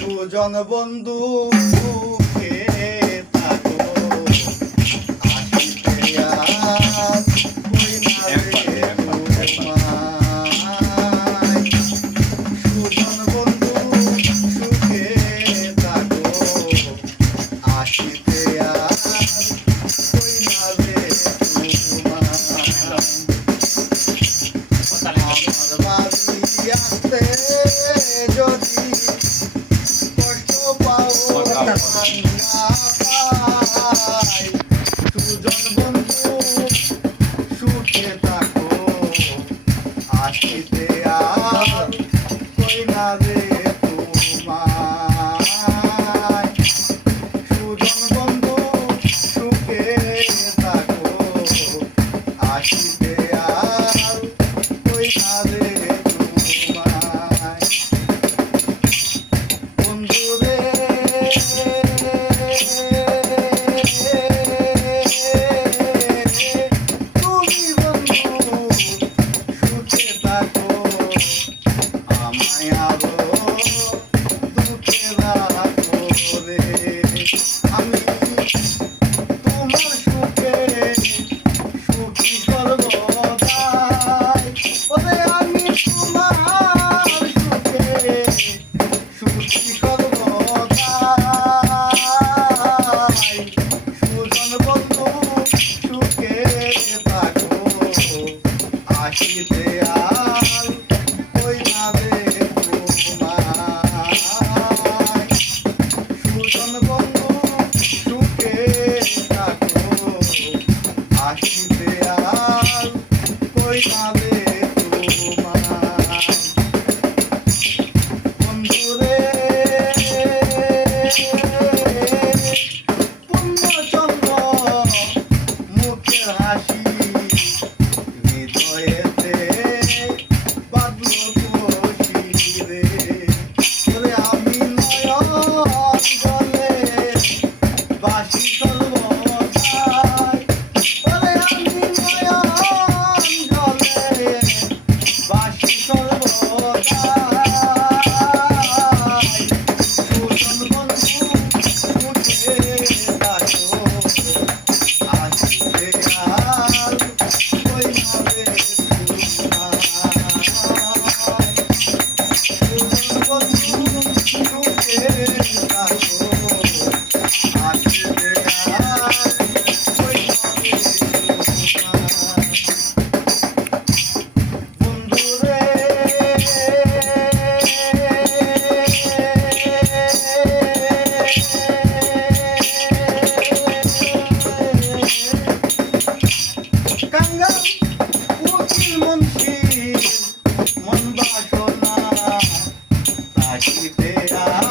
দুজন বন্ধু না পাই, coitado. তাকিতে আর